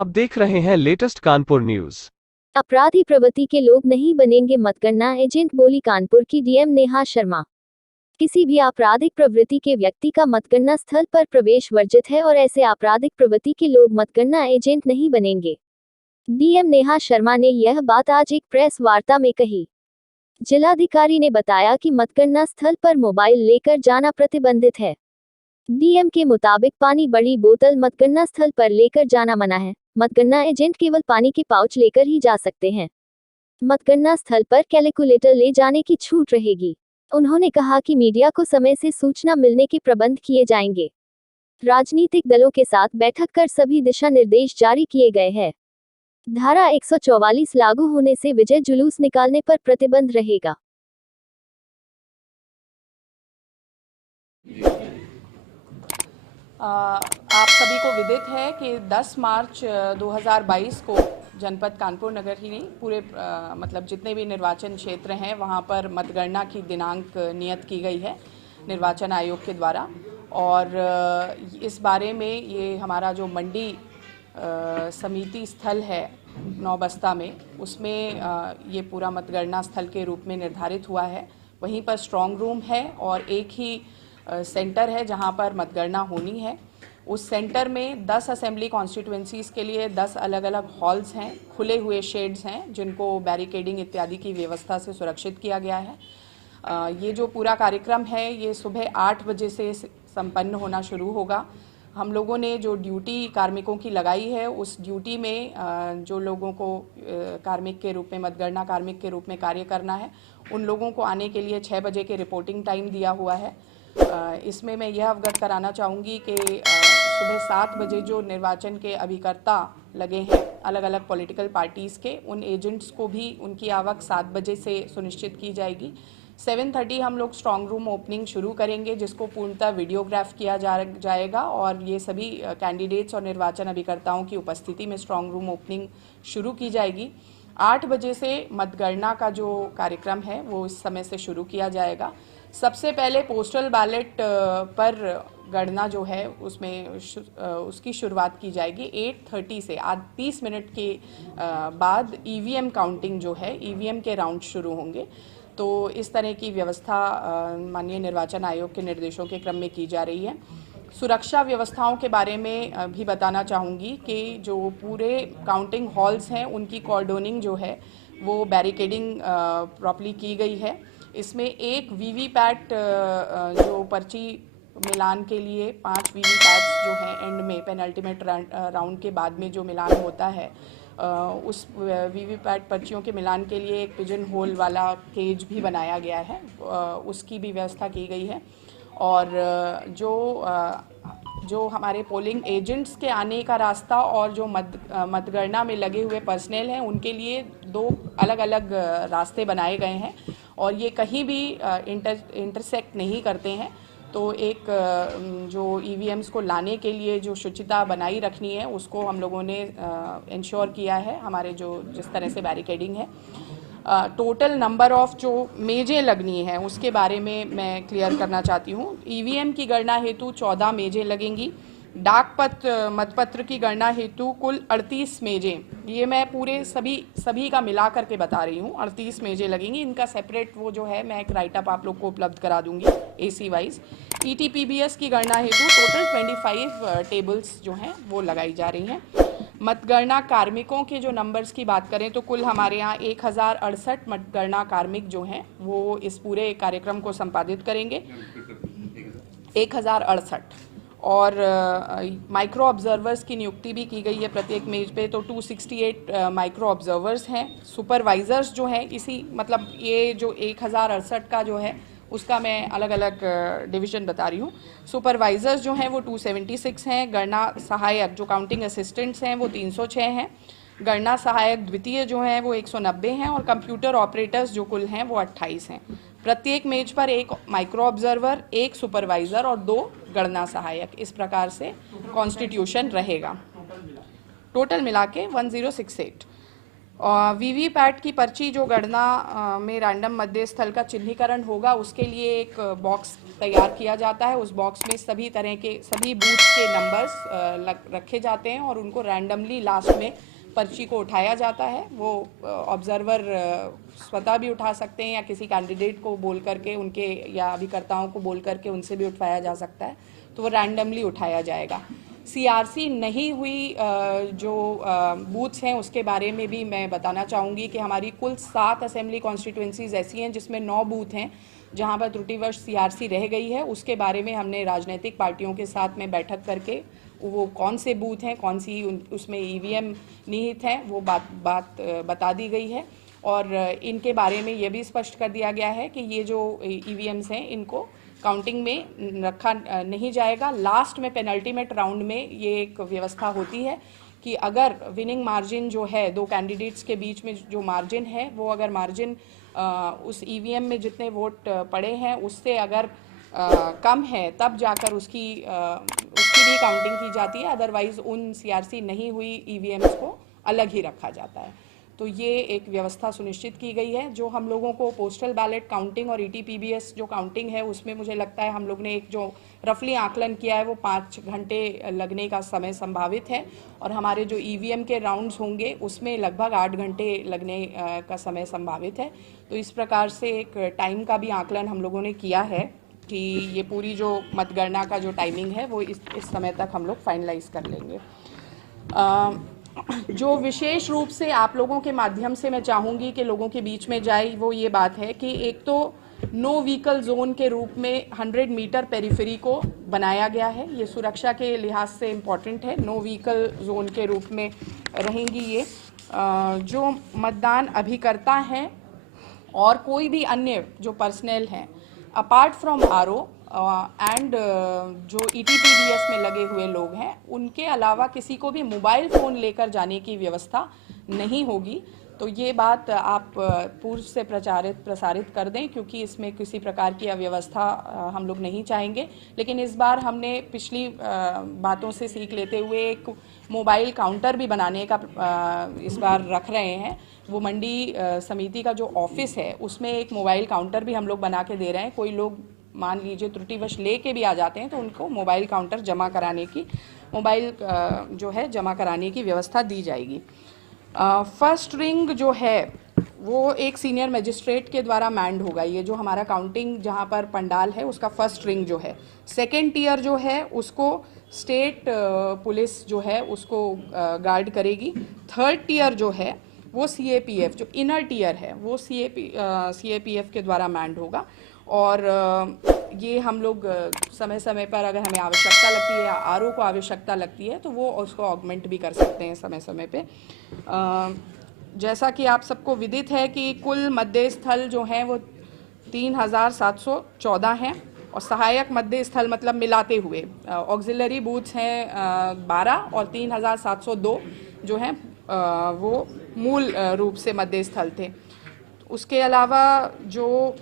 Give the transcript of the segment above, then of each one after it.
अब देख रहे हैं लेटेस्ट कानपुर न्यूज। अपराधी प्रवृत्ति के लोग नहीं बनेंगे मतगणना एजेंट, बोली कानपुर की डीएम नेहा शर्मा। किसी भी आपराधिक प्रवृत्ति के व्यक्ति का मतगणना स्थल पर प्रवेश वर्जित है और ऐसे आपराधिक प्रवृत्ति के लोग मतगणना एजेंट नहीं बनेंगे। डीएम नेहा शर्मा ने यह बात आज एक प्रेस वार्ता में कही। जिलाधिकारी ने बताया कि मतगणना स्थल पर मोबाइल लेकर जाना प्रतिबंधित है। डीएम के मुताबिक पानी बड़ी बोतल मतगणना स्थल पर लेकर जाना मना है। मतगणना एजेंट केवल पानी के पाउच लेकर ही जा सकते हैं। मतगणना स्थल पर कैलकुलेटर ले जाने की छूट रहेगी। उन्होंने कहा कि मीडिया को समय से सूचना मिलने के प्रबंध किए जाएंगे। राजनीतिक दलों के साथ बैठक कर सभी दिशा निर्देश जारी किए गए हैं। धारा 144 लागू होने से विजय जुलूस निकालने पर प्रतिबंध रहेगा। आप सभी को विदित है कि 10 मार्च 2022 को जनपद कानपुर नगर ही नहीं पूरे मतलब जितने भी निर्वाचन क्षेत्र हैं वहां पर मतगणना की दिनांक नियत की गई है निर्वाचन आयोग के द्वारा। और इस बारे में ये हमारा जो मंडी समिति स्थल है नौबस्ता में, उसमें ये पूरा मतगणना स्थल के रूप में निर्धारित हुआ है। वहीं पर स्ट्रांग रूम है और एक ही सेंटर है जहां पर मतगणना होनी है। उस सेंटर में 10 असेंबली कॉन्स्टिट्यूएंसीज़ के लिए 10 अलग अलग हॉल्स हैं, खुले हुए शेड्स हैं जिनको बैरिकेडिंग इत्यादि की व्यवस्था से सुरक्षित किया गया है। ये जो पूरा कार्यक्रम है ये सुबह 8 बजे से संपन्न होना शुरू होगा। हम लोगों ने जो ड्यूटी कार्मिकों की लगाई है उस ड्यूटी में जो लोगों को कार्मिक के रूप में मतगणना कार्मिक के रूप में कार्य करना है उन लोगों को आने के लिए 6 बजे के रिपोर्टिंग टाइम दिया हुआ है। इसमें मैं यह अवगत कराना चाहूँगी कि सुबह 7 बजे जो निर्वाचन के अभिकर्ता लगे हैं अलग अलग पॉलिटिकल पार्टीज़ के, उन एजेंट्स को भी उनकी आवक 7 बजे से सुनिश्चित की जाएगी। 7:30 हम लोग स्ट्रांग रूम ओपनिंग शुरू करेंगे जिसको पूर्णतः वीडियोग्राफ किया जाएगा और ये सभी कैंडिडेट्स और निर्वाचन अभिकर्ताओं की उपस्थिति में स्ट्रांग रूम ओपनिंग शुरू की जाएगी। 8 बजे से मतगणना का जो कार्यक्रम है वो इस समय से शुरू किया जाएगा। सबसे पहले पोस्टल बैलेट पर गणना जो है उसमें उसकी शुरुआत की जाएगी 8:30 से। आज 30 मिनट के बाद ईवीएम काउंटिंग जो है ईवीएम के राउंड शुरू होंगे। तो इस तरह की व्यवस्था माननीय निर्वाचन आयोग के निर्देशों के क्रम में की जा रही है। सुरक्षा व्यवस्थाओं के बारे में भी बताना चाहूँगी कि जो पूरे काउंटिंग हॉल्स हैं उनकी कॉर्डोनिंग जो है वो बैरिकेडिंग प्रॉपर्ली की गई है। इसमें एक वीवीपैट जो पर्ची मिलान के लिए 5 वीवीपैट्स जो हैं एंड में पेनल्टीमेट राउंड के बाद में जो मिलान होता है उस वीवीपैट पर्चियों के मिलान के लिए एक पिजन होल वाला केज भी बनाया गया है, उसकी भी व्यवस्था की गई है। और जो हमारे पोलिंग एजेंट्स के आने का रास्ता और जो मतगणना में लगे हुए पर्सनेल हैं उनके लिए 2 अलग अलग रास्ते बनाए गए हैं और ये कहीं भी इंटरसेक्ट नहीं करते हैं। तो एक जो ईवीएम्स को लाने के लिए जो शुचिता बनाई रखनी है उसको हम लोगों ने इंश्योर किया है हमारे जिस तरह से बैरिकेडिंग है। टोटल नंबर ऑफ जो मेजें लगनी है उसके बारे में मैं क्लियर करना चाहती हूँ। ईवीएम की गणना हेतु 14 मेजें लगेंगी। मतपत्र की गणना हेतु कुल 38 मेजें, ये मैं पूरे सभी का मिला करके बता रही हूँ, 38 मेजें लगेंगी। इनका सेपरेट वो जो है मैं एक राइटअप आप लोग को उपलब्ध करा दूंगी एसी वाइज। ईटीपीबीएस की गणना हेतु टोटल 25 टेबल्स जो हैं वो लगाई जा रही हैं। मतगणना कार्मिकों के जो नंबर्स की बात करें तो कुल हमारे यहाँ 1068 मतगणना कार्मिक जो हैं वो इस पूरे कार्यक्रम को संपादित करेंगे, 1068। और माइक्रो ऑब्जर्वर्स की नियुक्ति भी की गई है प्रत्येक मेज पे, तो 268 माइक्रो ऑब्जर्वर्स हैं। सुपरवाइज़र्स जो हैं इसी मतलब ये जो 1068 का जो है उसका मैं अलग अलग डिवीज़न बता रही हूँ। सुपरवाइज़र्स जो हैं वो 276 हैं। गणना सहायक जो काउंटिंग असिस्टेंट्स हैं वो 306 हैं। गणना सहायक द्वितीय जो हैं वो 190 हैं और कंप्यूटर ऑपरेटर्स जो कुल हैं वो 28 हैं। प्रत्येक मेज पर एक माइक्रो ऑब्जर्वर, एक सुपरवाइज़र और 2 गणना सहायक, इस प्रकार से कॉन्स्टिट्यूशन रहेगा। टोटल मिला के 1068। वीवीपैट की पर्ची जो गणना में रैंडम मध्य स्थल का चिन्हीकरण होगा उसके लिए एक बॉक्स तैयार किया जाता है। उस बॉक्स में सभी तरह के सभी बूथ के नंबर्स रखे जाते हैं और उनको रैंडमली लास्ट में पर्ची को उठाया जाता है। वो ऑब्जर्वर स्वतः भी उठा सकते हैं या किसी कैंडिडेट को बोल करके उनके या अभिकर्ताओं को बोल करके उनसे भी उठवाया जा सकता है। तो वो रैंडमली उठाया जाएगा। सीआरसी नहीं हुई जो बूथ्स हैं उसके बारे में भी मैं बताना चाहूँगी कि हमारी कुल 7 असेंबली कॉन्स्टिट्यूंसीज ऐसी हैं जिसमें 9 बूथ हैं जहां पर त्रुटिवश सीआरसी रह गई है। उसके बारे में हमने राजनीतिक पार्टियों के साथ में बैठक करके वो कौन से बूथ हैं, कौन सी उसमें ईवीएम निहित हैं, वो बात बता दी गई है। और इनके बारे में ये भी स्पष्ट कर दिया गया है कि ये जो ईवीएम्स हैं इनको काउंटिंग में रखा नहीं जाएगा। लास्ट में पेनल्टीमेट राउंड में ये एक व्यवस्था होती है कि अगर विनिंग मार्जिन जो है 2 कैंडिडेट्स के बीच में जो मार्जिन है वो अगर मार्जिन उस ईवीएम में जितने वोट पड़े हैं उससे अगर कम है तब जाकर उसकी भी काउंटिंग की जाती है। अदरवाइज उन सीआरसी नहीं हुई ईवीएम्स को अलग ही रखा जाता है। तो ये एक व्यवस्था सुनिश्चित की गई है। जो हम लोगों को पोस्टल बैलेट काउंटिंग और ईटीपीबीएस जो काउंटिंग है उसमें मुझे लगता है हम लोग ने एक जो रफली आकलन किया है वो 5 घंटे लगने का समय संभावित है और हमारे जो ईवीएम के राउंड्स होंगे उसमें लगभग 8 घंटे लगने का समय संभावित है। तो इस प्रकार से एक टाइम का भी आकलन हम लोगों ने किया है कि ये पूरी जो मतगणना का जो टाइमिंग है वो इस समय तक हम लोग फाइनलाइज कर लेंगे। जो विशेष रूप से आप लोगों के माध्यम से मैं चाहूँगी कि लोगों के बीच में जाए वो ये बात है कि एक तो नो व्हीकल जोन के रूप में 100 मीटर पेरिफेरी को बनाया गया है। ये सुरक्षा के लिहाज से इम्पॉर्टेंट है। नो व्हीकल जोन के रूप में रहेंगी ये। जो मतदान अभिकर्ता हैं और कोई भी अन्य जो पर्सनल हैं अपार्ट फ्रॉम आरओ एंड जो ईटीपीबीएस में लगे हुए लोग हैं उनके अलावा किसी को भी मोबाइल फ़ोन लेकर जाने की व्यवस्था नहीं होगी। तो ये बात आप पूर्व से प्रसारित कर दें क्योंकि इसमें किसी प्रकार की अव्यवस्था हम लोग नहीं चाहेंगे। लेकिन इस बार हमने पिछली बातों से सीख लेते हुए एक मोबाइल काउंटर भी बनाने का इस बार रख रहे हैं। वो मंडी समिति का जो ऑफिस है उसमें एक मोबाइल काउंटर भी हम लोग बना के दे रहे हैं। कोई लोग मान लीजिए त्रुटिवश लेके भी आ जाते हैं तो उनको मोबाइल काउंटर जमा कराने की जो है जमा कराने की व्यवस्था दी जाएगी। फर्स्ट रिंग जो है वो एक सीनियर मजिस्ट्रेट के द्वारा मैंड होगा। ये जो हमारा काउंटिंग जहाँ पर पंडाल है उसका फर्स्ट रिंग जो है। सेकेंड टियर जो है उसको स्टेट पुलिस जो है उसको गार्ड करेगी। थर्ड टियर जो है वो सीएपीएफ जो इनर टियर है वो सीएपीएफ के द्वारा मैंड होगा। और ये हम लोग समय समय पर अगर हमें आवश्यकता लगती है या आरओ को आवश्यकता लगती है तो वो उसको ऑगमेंट भी कर सकते हैं समय समय पे। जैसा कि आप सबको विदित है कि कुल मतदेय स्थल जो हैं वो 3714 हैं और सहायक मतदेय स्थल मतलब मिलाते हुए ऑक्सिलरी बूथ्स हैं 12 और 3702 जो हैं वो मूल रूप से मतदेय स्थल थे। उसके अलावा जो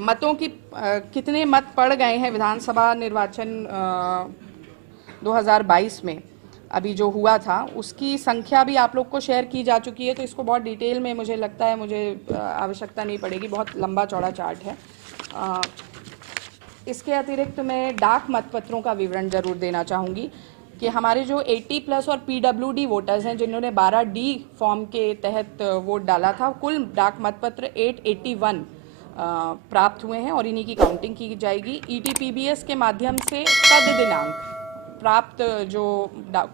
मतों की कितने मत पड़ गए हैं विधानसभा निर्वाचन 2022 में अभी जो हुआ था उसकी संख्या भी आप लोग को शेयर की जा चुकी है। तो इसको बहुत डिटेल में मुझे लगता है मुझे आवश्यकता नहीं पड़ेगी, बहुत लंबा चौड़ा चार्ट है। इसके अतिरिक्त मैं डाक मतपत्रों का विवरण जरूर देना चाहूँगी कि हमारे जो 80+ और पीडब्ल्यूडी वोटर्स हैं जिन्होंने 12D फॉर्म के तहत वोट डाला था, कुल डाक मतपत्र 881 प्राप्त हुए हैं और इन्हीं की काउंटिंग की जाएगी। ईटीपीबीएस के माध्यम से तद दिनांक प्राप्त जो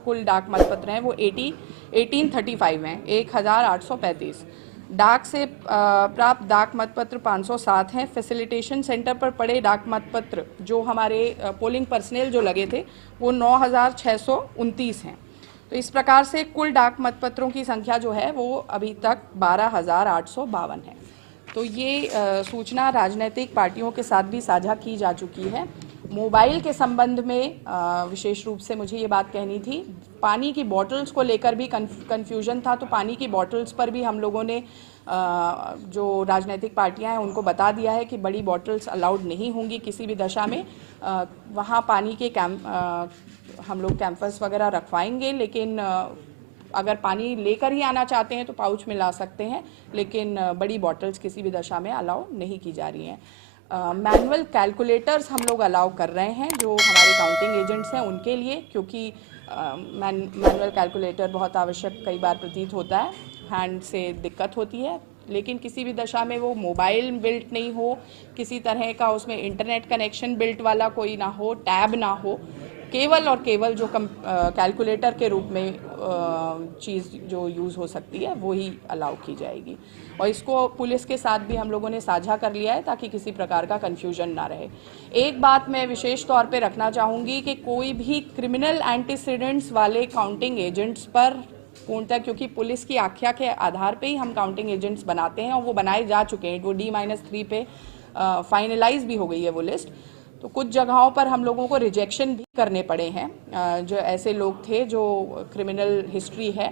कुल डाक मतपत्र हैं वो 1835 हैं, 1835। डाक से प्राप्त डाक मतपत्र 507 हैं। फैसिलिटेशन सेंटर पर पड़े डाक मतपत्र जो हमारे पोलिंग पर्सनल जो लगे थे वो 9629 हैं। तो इस प्रकार से कुल डाक मतपत्रों की संख्या जो है वो अभी तक 12852 है। तो ये सूचना राजनीतिक पार्टियों के साथ भी साझा की जा चुकी है। मोबाइल के संबंध में विशेष रूप से मुझे ये बात कहनी थी। पानी की बॉटल्स को लेकर भी कन्फ्यूजन था, तो पानी की बॉटल्स पर भी हम लोगों ने जो राजनीतिक पार्टियां हैं उनको बता दिया है कि बड़ी बॉटल्स अलाउड नहीं होंगी किसी भी दशा में। वहाँ पानी के हम लोग कैंपस वगैरह रखवाएंगे, लेकिन अगर पानी लेकर ही आना चाहते हैं तो पाउच में ला सकते हैं, लेकिन बड़ी बॉटल्स किसी भी दशा में अलाउ नहीं की जा रही हैं। मैनुअल कैलकुलेटर्स हम लोग अलाउ कर रहे हैं जो हमारे काउंटिंग एजेंट्स हैं उनके लिए, क्योंकि मैनुअल कैलकुलेटर बहुत आवश्यक कई बार प्रतीत होता है, हैंड से दिक्कत होती है, लेकिन किसी भी दशा में वो मोबाइल बिल्ट नहीं हो, किसी तरह का उसमें इंटरनेट कनेक्शन बिल्ट वाला कोई ना हो, टैब ना हो, केवल और केवल जो कैलकुलेटर के रूप में चीज़ जो यूज़ हो सकती है वो ही अलाउ की जाएगी। और इसको पुलिस के साथ भी हम लोगों ने साझा कर लिया है ताकि किसी प्रकार का कन्फ्यूजन ना रहे। एक बात मैं विशेष तौर पे रखना चाहूँगी कि कोई भी क्रिमिनल एंटीसीडेंट्स वाले काउंटिंग एजेंट्स पर पूर्णतः, क्योंकि पुलिस की आख्या के आधार पे ही हम काउंटिंग एजेंट्स बनाते हैं और वो बनाए जा चुके हैं, वो D-3 पे फाइनलाइज भी हो गई है वो लिस्ट। तो कुछ जगहों पर हम लोगों को रिजेक्शन भी करने पड़े हैं, जो ऐसे लोग थे जो क्रिमिनल हिस्ट्री है।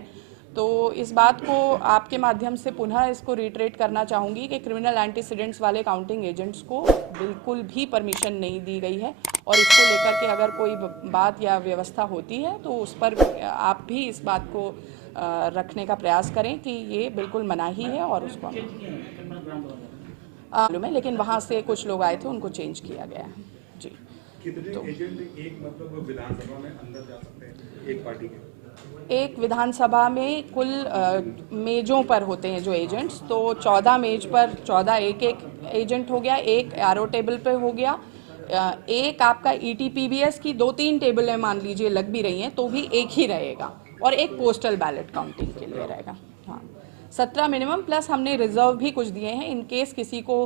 तो इस बात को आपके माध्यम से पुनः इसको रिट्रेट करना चाहूँगी कि क्रिमिनल एंटीसीडेंट्स वाले काउंटिंग एजेंट्स को बिल्कुल भी परमिशन नहीं दी गई है, और इसको लेकर के अगर कोई बात या व्यवस्था होती है तो उस पर आप भी इस बात को रखने का प्रयास करें कि ये बिल्कुल मनाही है और उसको मालूम है, लेकिन वहाँ से कुछ लोग आए थे, उनको चेंज किया गया है। जी, कितने एजेंट एक मतलब विधानसभा में अंदर जा सकते हैं एक पार्टी के? एक विधानसभा में कुल मेजों पर होते हैं जो एजेंट्स, तो 14 मेज पर 14 एक एजेंट हो गया, एक आरओ टेबल पे हो गया, एक आपका ETPBS की 2-3 टेबलें मान लीजिए लग भी रही हैं तो भी एक ही रहेगा, और एक पोस्टल बैलेट काउंटिंग के लिए रहेगा। हाँ, 17 मिनिमम, प्लस हमने रिजर्व भी कुछ दिए हैं इन केस किसी को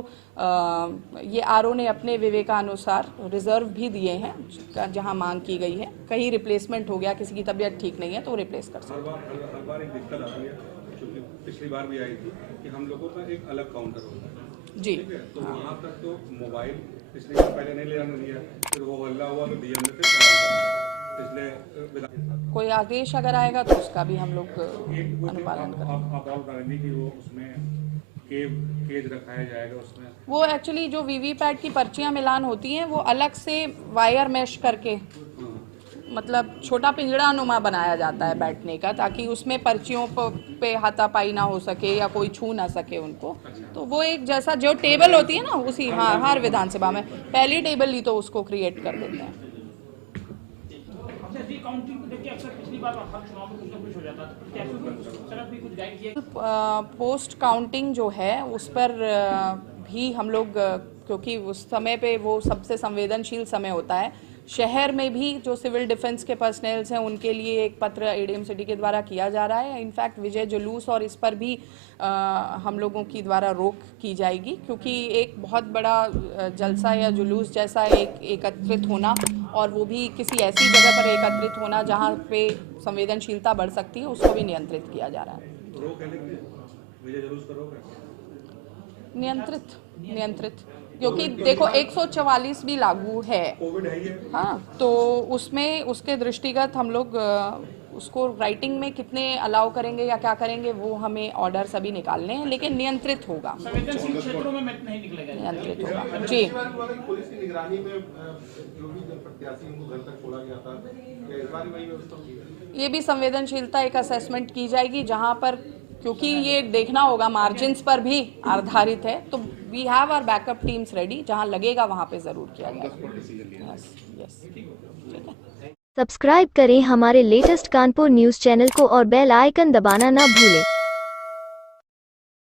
ये आरओ ने अपने विवेकानुसार रिजर्व भी दिए हैं जहां मांग की गई है। कहीं रिप्लेसमेंट हो गया, किसी की तबीयत ठीक नहीं है तो रिप्लेस कर सकते हैं। हर बार एक दिक्कत आती है, क्योंकि पिछली बार भी आई थी कि हम लोगों का एक अलग काउंटर होता है जी, तो वहाँ तक तो मोबाइल पिछली बार पहले नहीं ले जाने दिया, फिर वो हल्ला हुआ तो DM ने फिर पिछले कोई आदेश अगर आएगा तो उसका भी हम लोग अनुपालन करेंगे। आप और करेंगे कि वो उसमें केज रखाया जाएगा उसमें? वो एक्चुअली जो वीवीपैट की पर्चियां मिलान होती हैं वो अलग से वायर मैश करके, मतलब छोटा पिंजड़ा नुमा बनाया जाता है बैठने का, ताकि उसमें पर्चियों पे हाथापाई ना हो सके या कोई छू ना सके उनको। तो वो एक जैसा जो टेबल होती है ना उसी, हाँ, हर विधानसभा में पहली टेबल ली तो उसको क्रिएट कर देते हैं। पोस्ट काउंटिंग जो है उस पर भी हम लोग, क्योंकि उस समय पे वो सबसे संवेदनशील समय होता है, शहर में भी जो सिविल डिफेंस के पर्सनल्स हैं उनके लिए एक पत्र ADM सिटी के द्वारा किया जा रहा है। इनफैक्ट विजय जुलूस और इस पर भी हम लोगों की द्वारा रोक की जाएगी, क्योंकि एक बहुत बड़ा जलसा या जुलूस जैसा एक एकत्रित होना, और वो भी किसी ऐसी जगह पर एकत्रित होना जहाँ पे संवेदनशीलता बढ़ सकती है, उसको भी नियंत्रित किया जा रहा है। विजय जुलूस का रोक है? नियंत्रित, क्योंकि देखो 144 भी लागू है, कोविड है ये। हाँ, तो उसमें उसके दृष्टिगत हम लोग उसको राइटिंग में कितने अलाउ करेंगे या क्या करेंगे वो हमें ऑर्डर सभी निकालने हैं, लेकिन नियंत्रित होगा, संवेदनशील क्षेत्रों में नहीं निकलेगा, नियंत्रित होगा। जी, पुलिस की निगरानी में जो भी प्रत्याशी उनको घर तक छोड़ा गया था, क्या इस बार वही व्यवस्था होगी? ये भी संवेदनशीलता एक असेसमेंट की जाएगी, जहाँ पर, क्योंकि ये देखना होगा मार्जिन्स पर भी आधारित है, तो we have our backup teams ready, जहाँ लगेगा वहाँ पे जरूर किया जाएगा। यस, ठीक है। सब्सक्राइब करें हमारे लेटेस्ट कानपुर न्यूज़ चैनल को और बेल आइकन दबाना ना भूलें।